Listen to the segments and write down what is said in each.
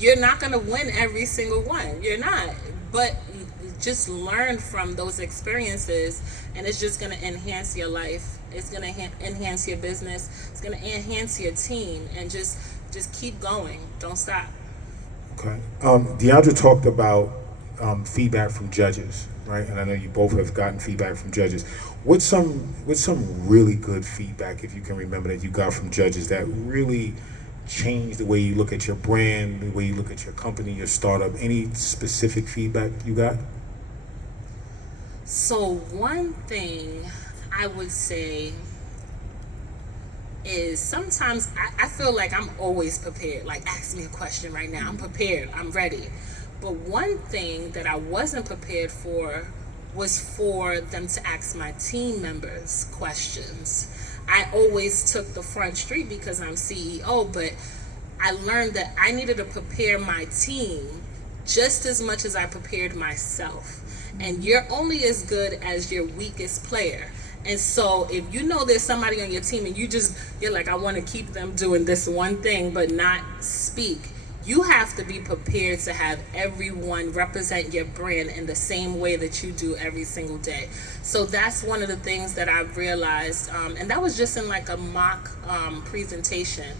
you're not going to win every single one. You're not. But just learn from those experiences, and it's just going to enhance your life. It's going to enhance your business. It's going to enhance your team, and just keep going. Don't stop. Okay. Deandra talked about feedback from judges, right? And I know you both have gotten feedback from judges. What's some really good feedback, if you can remember, that you got from judges that really changed the way you look at your brand, the way you look at your company, your startup? Any specific feedback you got? So one thing I would say is sometimes I feel like I'm always prepared. Like, ask me a question right now. I'm prepared. I'm ready. But one thing that I wasn't prepared for was for them to ask my team members questions. I always took the front street because I'm CEO, but I learned that I needed to prepare my team just as much as I prepared myself. And you're only as good as your weakest player. And so if you know there's somebody on your team and you're like, I want to keep them doing this one thing but not speak, you have to be prepared to have everyone represent your brand in the same way that you do every single day. So that's one of the things that I've realized, and that was just in like a mock presentation,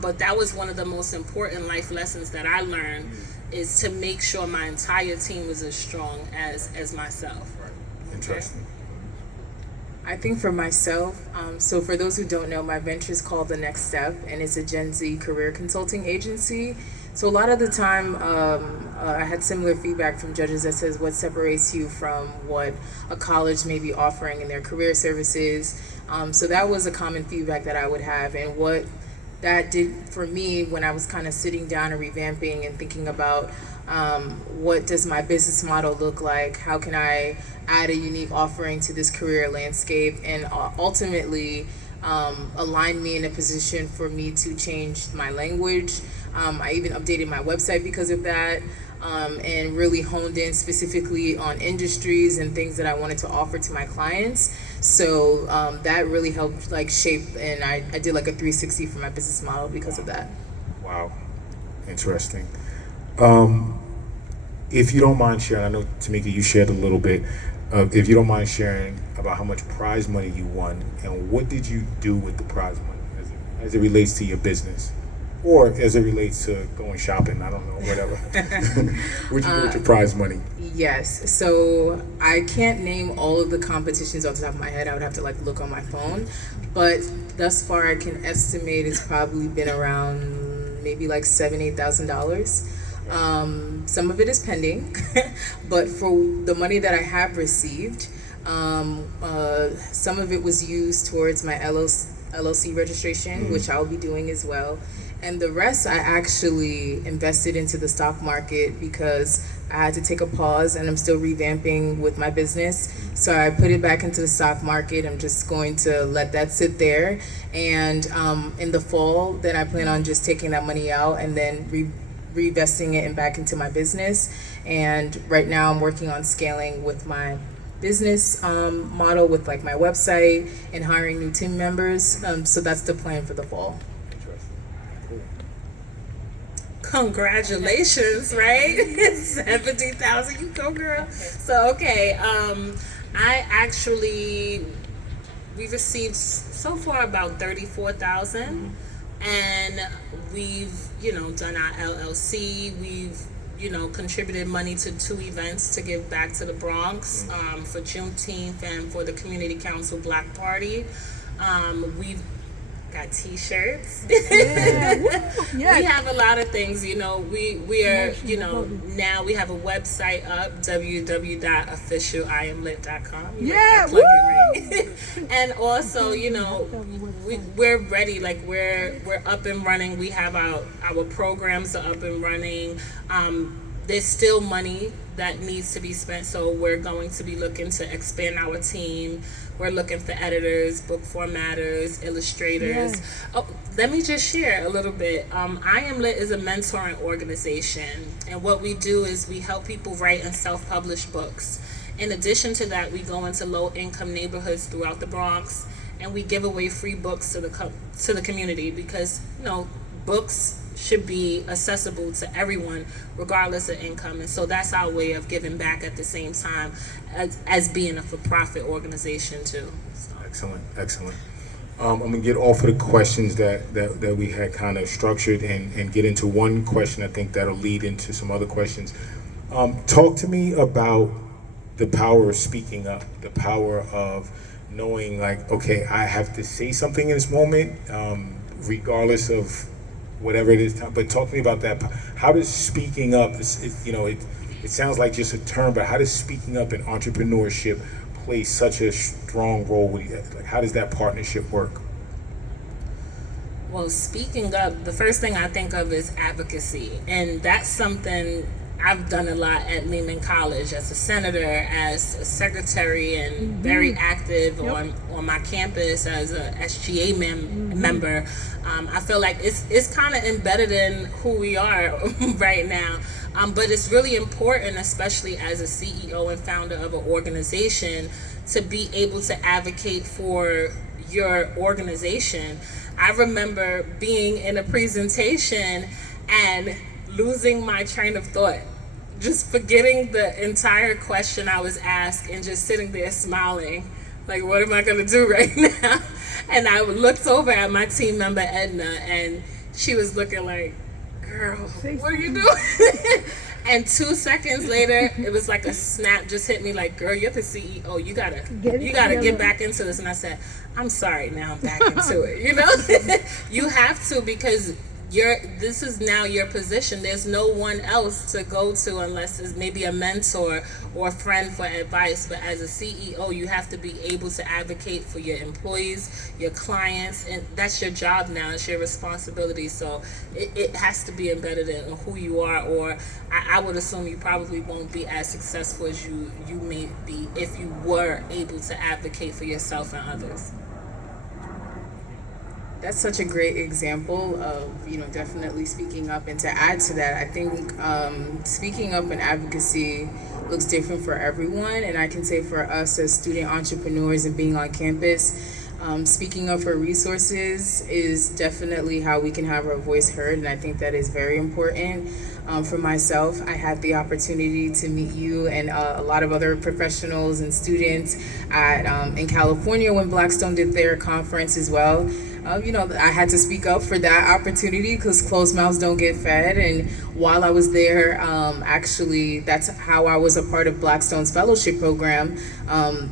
but that was one of the most important life lessons that I learned, is to make sure my entire team was as strong as myself. Interesting. I think for myself, so for those who don't know, my venture is called The Next Step, and it's a Gen Z career consulting agency. So a lot of the time, I had similar feedback from judges that says, what separates you from what a college may be offering in their career services? So that was a common feedback that I would have, and what that did for me when I was kind of sitting down and revamping and thinking about what does my business model look like? How can I add a unique offering to this career landscape, and ultimately align me in a position for me to change my language. I even updated my website because of that, and really honed in specifically on industries and things that I wanted to offer to my clients. So that really helped like shape, and I did like a 360 for my business model because of that. Wow. Interesting. If you don't mind sharing, I know, Tameka, you shared a little bit. If you don't mind sharing about how much prize money you won, and what did you do with the prize money as it relates to your business, or as it relates to going shopping, I don't know, whatever. What'd you do with your prize money? Yes, so I can't name all of the competitions off the top of my head. I would have to like look on my phone, but thus far I can estimate it's probably been around maybe like $7,000-8,000. Some of it is pending, but for the money that I have received, some of it was used towards my LLC registration, which I'll be doing as well. And the rest I actually invested into the stock market because I had to take a pause and I'm still revamping with my business. So I put it back into the stock market. I'm just going to let that sit there. And in the fall, then I plan on just taking that money out and then reinvesting it and back into my business. And right now I'm working on scaling with my business model with like my website and hiring new team members. So that's the plan for the fall. Congratulations, right? 70,000, you go, girl. So okay, we received so far about 34,000, and we've done our LLC. We've contributed money to 2 events to give back to the Bronx for Juneteenth and for the Community Council Black Party. We've got t-shirts. Yeah. We have a lot of things, we are, now we have a website up, www.officialiamlit.com. Yeah. Right? And also, we're ready, like we're up and running. We have our programs are up and running. There's still money that needs to be spent, so we're going to be looking to expand our team. We're looking for editors, book formatters, illustrators. Yes. Oh, let me just share a little bit. I Am Lit is a mentoring organization, and what we do is we help people write and self-publish books. In addition to that, we go into low-income neighborhoods throughout the Bronx, and we give away free books to the community because books should be accessible to everyone regardless of income. And so that's our way of giving back at the same time as being a for-profit organization too. So. Excellent. I'm gonna get off of the questions that we had kind of structured and get into one question I think that'll lead into some other questions. Talk to me about the power of speaking up, the power of knowing like, okay, I have to say something in this moment, regardless of whatever it is. But talk to me about that. How does speaking up, it sounds like just a term, but how does speaking up in entrepreneurship play such a strong role with you? Like, how does that partnership work? Well, speaking up, the first thing I think of is advocacy, and that's something I've done a lot at Lehman College as a senator, as a secretary, and very active on my campus as a SGA member. I feel like it's kind of embedded in who we are right now. But it's really important, especially as a CEO and founder of an organization, to be able to advocate for your organization. I remember being in a presentation and losing my train of thought, just forgetting the entire question I was asked and just sitting there smiling, like, what am I going to do right now? And I looked over at my team member, Edna, and she was looking like, girl, what are you doing? And 2 seconds later, it was like a snap just hit me like, girl, you're the CEO. You gotta get back into this. And I said, I'm sorry, now I'm back into it. You know, you have to, because this is now your position. There's no one else to go to unless it's maybe a mentor or a friend for advice. But as a CEO, you have to be able to advocate for your employees, your clients, and that's your job now. It's your responsibility. So it has to be embedded in who you are, or I would assume you probably won't be as successful as you may be if you were able to advocate for yourself and others. That's such a great example of, definitely speaking up. And to add to that, I think speaking up in advocacy looks different for everyone. And I can say for us as student entrepreneurs and being on campus, speaking up for resources is definitely how we can have our voice heard. And I think that is very important. For myself, I had the opportunity to meet you and a lot of other professionals and students in California when Blackstone did their conference as well. I had to speak up for that opportunity because closed mouths don't get fed. And while I was there, actually, that's how I was a part of Blackstone's fellowship program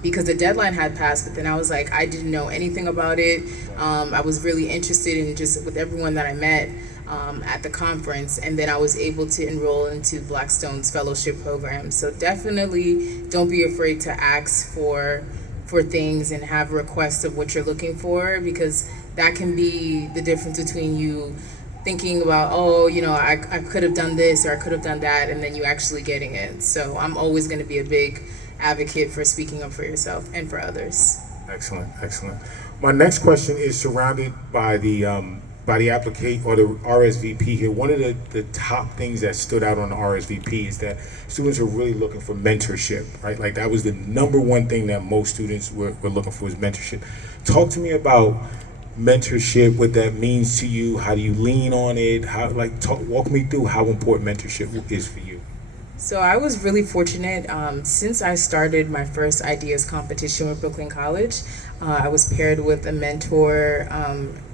because the deadline had passed. But then I was like, I didn't know anything about it. I was really interested in just with everyone that I met at the conference. And then I was able to enroll into Blackstone's fellowship program. So definitely don't be afraid to ask for things and have requests of what you're looking for, because that can be the difference between you thinking about, I could have done this or I could have done that, and then you actually getting it. So I'm always going to be a big advocate for speaking up for yourself and for others. Excellent. My next question is surrounded by the applicant or the RSVP here. One of the top things that stood out on the RSVP is that students are really looking for mentorship, right? Like that was the number one thing that most students were looking for, is mentorship. Talk to me about mentorship, what that means to you. How do you lean on it? Walk me through how important mentorship is for you. So I was really fortunate. Since I started my first ideas competition with Brooklyn College, I was paired with a mentor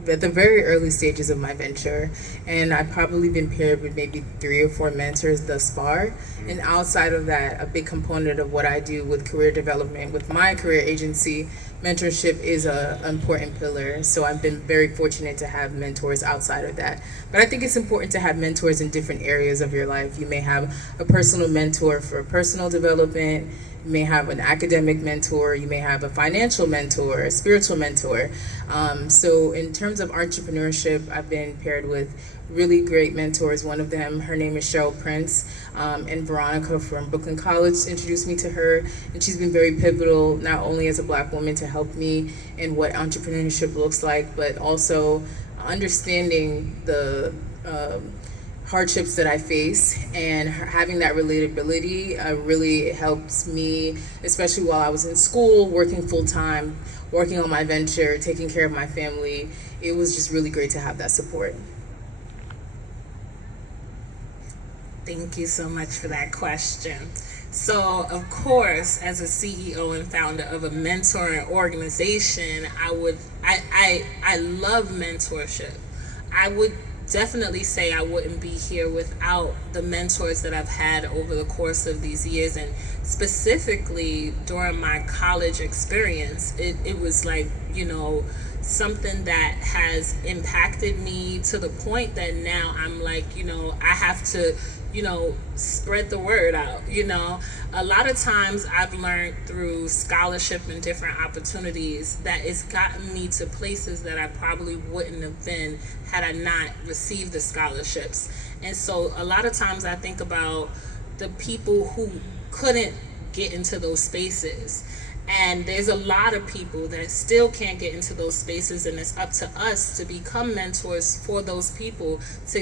at the very early stages of my venture, and I've probably been paired with maybe 3 or 4 mentors thus far. And outside of that, a big component of what I do with career development with my career agency, mentorship is an important pillar. So I've been very fortunate to have mentors outside of that. But I think it's important to have mentors in different areas of your life. You may have a personal mentor for personal development. You may have an academic mentor, you may have a financial mentor, a spiritual mentor. So in terms of entrepreneurship, I've been paired with really great mentors. One of them, her name is Cheryl Prince, and Veronica from Brooklyn College introduced me to her. And she's been very pivotal, not only as a Black woman to help me in what entrepreneurship looks like, but also understanding the hardships that I face, and having that relatability really helps me, especially while I was in school, working full-time, working on my venture, taking care of my family. It was just really great to have that support. Thank you so much for that question. So, of course, as a CEO and founder of a mentoring organization, I love mentorship. I would definitely say I wouldn't be here without the mentors that I've had over the course of these years, and specifically during my college experience. It was like, something that has impacted me to the point that now I'm like, I have to, spread the word out. A lot of times I've learned through scholarship and different opportunities that it's gotten me to places that I probably wouldn't have been had I not received the scholarships. And so a lot of times I think about the people who couldn't get into those spaces. And there's a lot of people that still can't get into those spaces, and it's up to us to become mentors for those people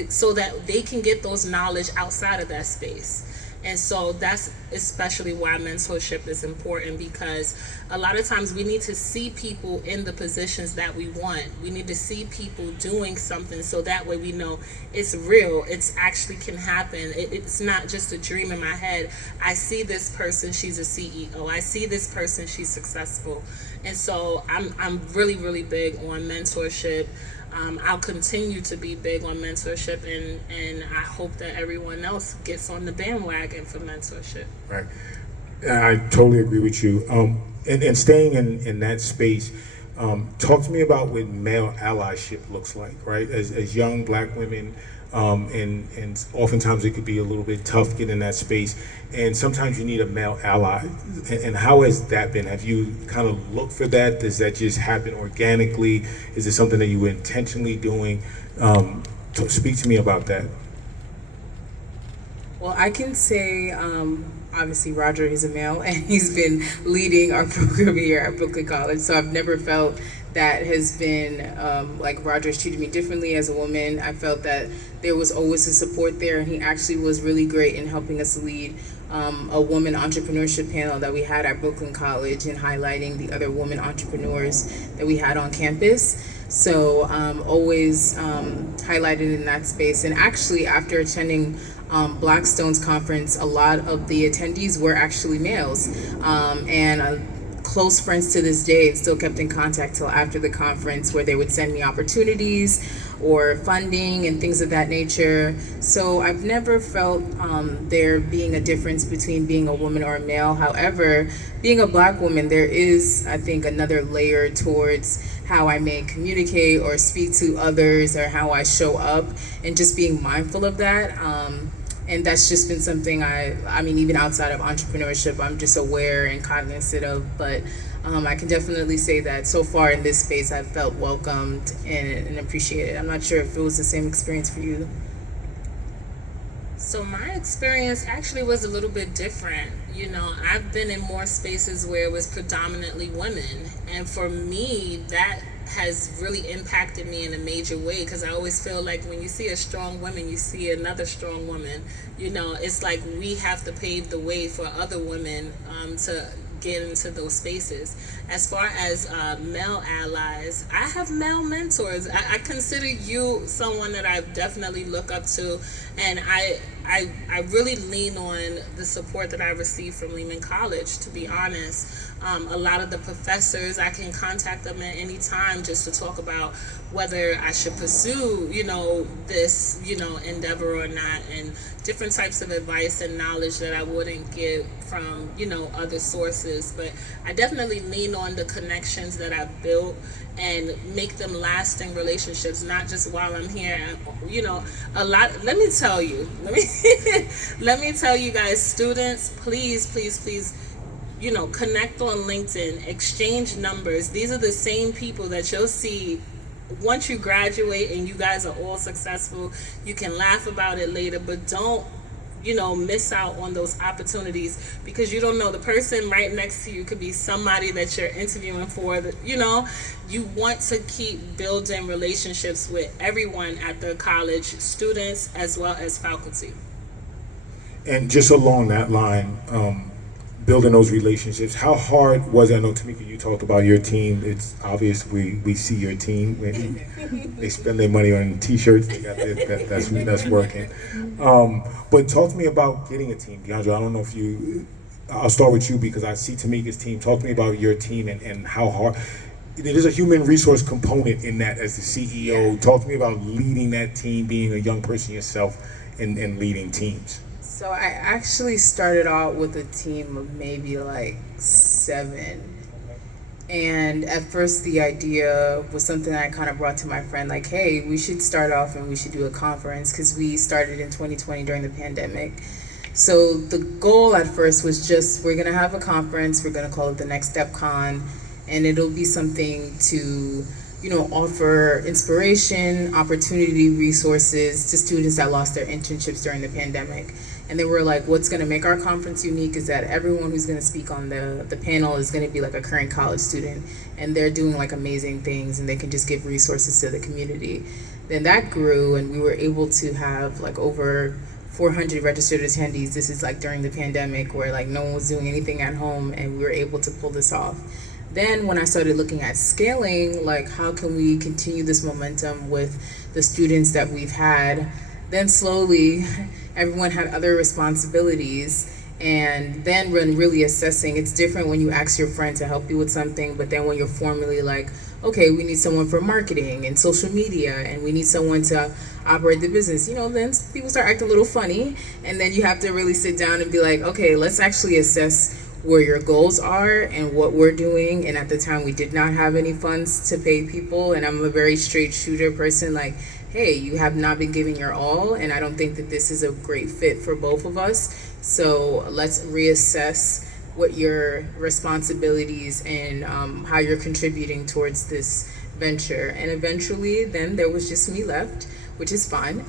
so that they can get those knowledge outside of that space. And so that's especially why mentorship is important, because a lot of times we need to see people in the positions that we want. We need to see people doing something so that way we know it's real. It's actually can happen. It's not just a dream in my head. I see this person, she's a CEO. I see this person, she's successful. And so I'm really, really big on mentorship. I'll continue to be big on mentorship, and I hope that everyone else gets on the bandwagon for mentorship. Right. I totally agree with you. And staying in that space, talk to me about what male allyship looks like, right? As young Black women, and oftentimes it could be a little bit tough getting in that space, and sometimes you need a male ally. And how has that been? Have you kind of looked for that? Does that just happen organically? Is it something that you were intentionally doing? Speak to me about that. Well, I can say, obviously Roger is a male and he's been leading our program here at Brooklyn College, so I've never felt that has been like Roger's treated me differently as a woman. I felt that there was always a support there, and he actually was really great in helping us lead a woman entrepreneurship panel that we had at Brooklyn College and highlighting the other women entrepreneurs that we had on campus. So always highlighted in that space. And actually, after attending Blackstone's conference, a lot of the attendees were actually males, and close friends to this day, and still kept in contact till after the conference, where they would send me opportunities or funding and things of that nature. So I've never felt there being a difference between being a woman or a male. However, being a Black woman, there is, I think, another layer towards how I may communicate or speak to others, or how I show up, and just being mindful of that. And that's just been something I mean, even outside of entrepreneurship, I'm just aware and cognizant of. But I can definitely say that so far in this space, I've felt welcomed and appreciated. I'm not sure if it was the same experience for you. So my experience actually was a little bit different. I've been in more spaces where it was predominantly women. And for me, that has really impacted me in a major way, because I always feel like when you see a strong woman, you see another strong woman. It's like we have to pave the way for other women to get into those spaces. As far as male allies, I have male mentors. I consider you someone that I definitely look up to, and I really lean on the support that I received from Lehman College, to be honest. A lot of the professors, I can contact them at any time just to talk about whether I should pursue, this, endeavor or not, and different types of advice and knowledge that I wouldn't get from, other sources. But I definitely lean on the connections that I've built and make them lasting relationships, not just while I'm here. Let me tell you guys, students, please, connect on LinkedIn, exchange numbers. These are the same people that you'll see once you graduate and you guys are all successful. You can laugh about it later, but don't miss out on those opportunities, because you don't know, the person right next to you could be somebody that you're interviewing for. You want to keep building relationships with everyone at the college, students as well as faculty. And just along that line, building those relationships. How hard was it? I know, Tameka, you talked about your team. It's obvious we see your team. They spend their money on T-shirts. They got that's working. But talk to me about getting a team, Deandra. I don't know if you. I'll start with you because I see Tameka's team. Talk to me about your team and how hard. There's a human resource component in that as the CEO. Yeah. Talk to me about leading that team, being a young person yourself, and leading teams. So I actually started out with a team of maybe like 7. And at first the idea was something that I kind of brought to my friend, like, hey, we should start off and we should do a conference because we started in 2020 during the pandemic. So the goal at first was just, we're going to have a conference, we're going to call it the Next Step Con, and it'll be something to, offer inspiration, opportunity, resources to students that lost their internships during the pandemic. And they were like, what's going to make our conference unique is that everyone who's going to speak on the panel is going to be like a current college student, and they're doing like amazing things, and they can just give resources to the community. Then that grew, and we were able to have like over 400 registered attendees. This is like during the pandemic where like no one was doing anything at home, and we were able to pull this off. Then when I started looking at scaling, like how can we continue this momentum with the students that we've had, then slowly everyone had other responsibilities. And then when really assessing, it's different when you ask your friend to help you with something, but then when you're formally like, okay, we need someone for marketing and social media, and we need someone to operate the business, then people start acting a little funny. And then you have to really sit down and be like, okay, let's actually assess where your goals are and what we're doing. And at the time we did not have any funds to pay people, and I'm a very straight shooter person, like, hey, you have not been giving your all, and I don't think that this is a great fit for both of us. So let's reassess what your responsibilities and how you're contributing towards this venture. And eventually then there was just me left, which is fine.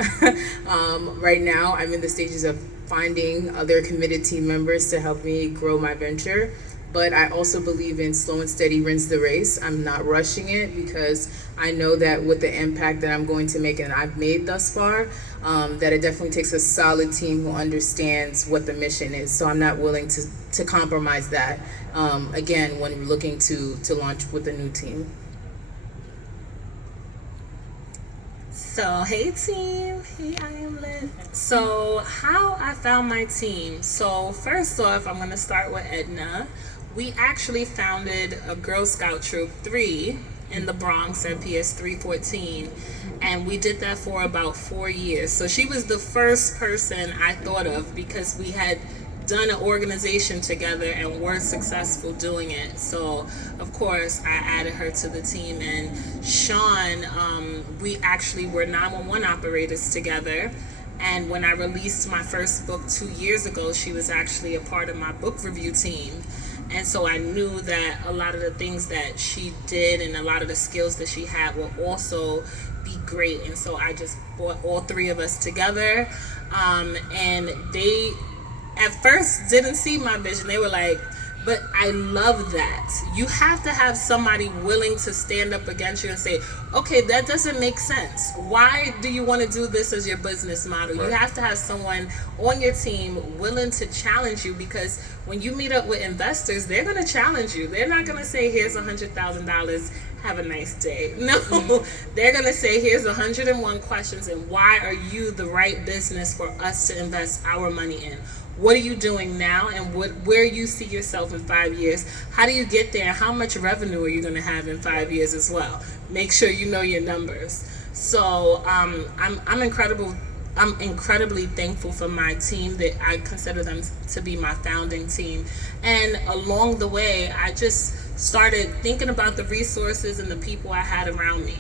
Right now I'm in the stages of finding other committed team members to help me grow my venture. But I also believe in slow and steady wins the race. I'm not rushing it because I know that with the impact that I'm going to make and I've made thus far, that it definitely takes a solid team who understands what the mission is. So I'm not willing to compromise that, again, when we're looking to launch with a new team. So, hey team, hey, I am lit. So, how I found my team. So, first off, I'm going to start with Edna. We actually founded a Girl Scout Troop 3 in the Bronx at PS 314, and we did that for about 4 years. So she was the first person I thought of because we had done an organization together and were successful doing it. So of course I added her to the team. And Sean, we actually were 911 operators together, and when I released my first book 2 years ago, she was actually a part of my book review team. And so I knew that a lot of the things that she did and a lot of the skills that she had will also be great. And so I just brought all 3 of us together. And they at first didn't see my vision. They were like, but I love that. You have to have somebody willing to stand up against you and say, okay, that doesn't make sense. Why do you want to do this as your business model? Right. You have to have someone on your team willing to challenge you, because when you meet up with investors, they're going to challenge you. They're not going to say, here's $100,000, have a nice day. No, they're going to say, here's 101 questions, and why are you the right business for us to invest our money in? What are you doing now, and where you see yourself in 5 years? How do you get there? How much revenue are you going to have in 5 years as well? Make sure you know your numbers. So I'm incredibly thankful for my team. That I consider them to be my founding team. And along the way, I just started thinking about the resources and the people I had around me.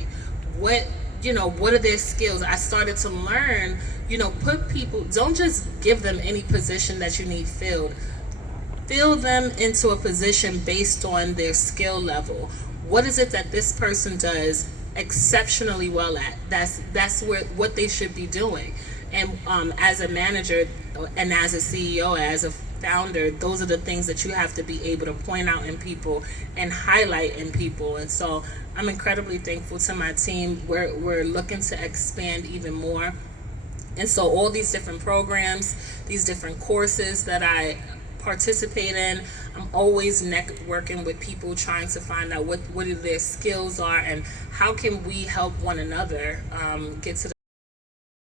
What are their skills? I started to learn, put people, don't just give them any position that you need filled. Fill them into a position based on their skill level. What is it that this person does exceptionally well at? That's what they should be doing. And as a manager and as a CEO, as a founder, those are the things that you have to be able to point out in people and highlight in people. And so I'm incredibly thankful to my team. We're looking to expand even more. And so all these different programs, these different courses that I participate in. I'm always networking with people, trying to find out what their skills are and how can we help one another get to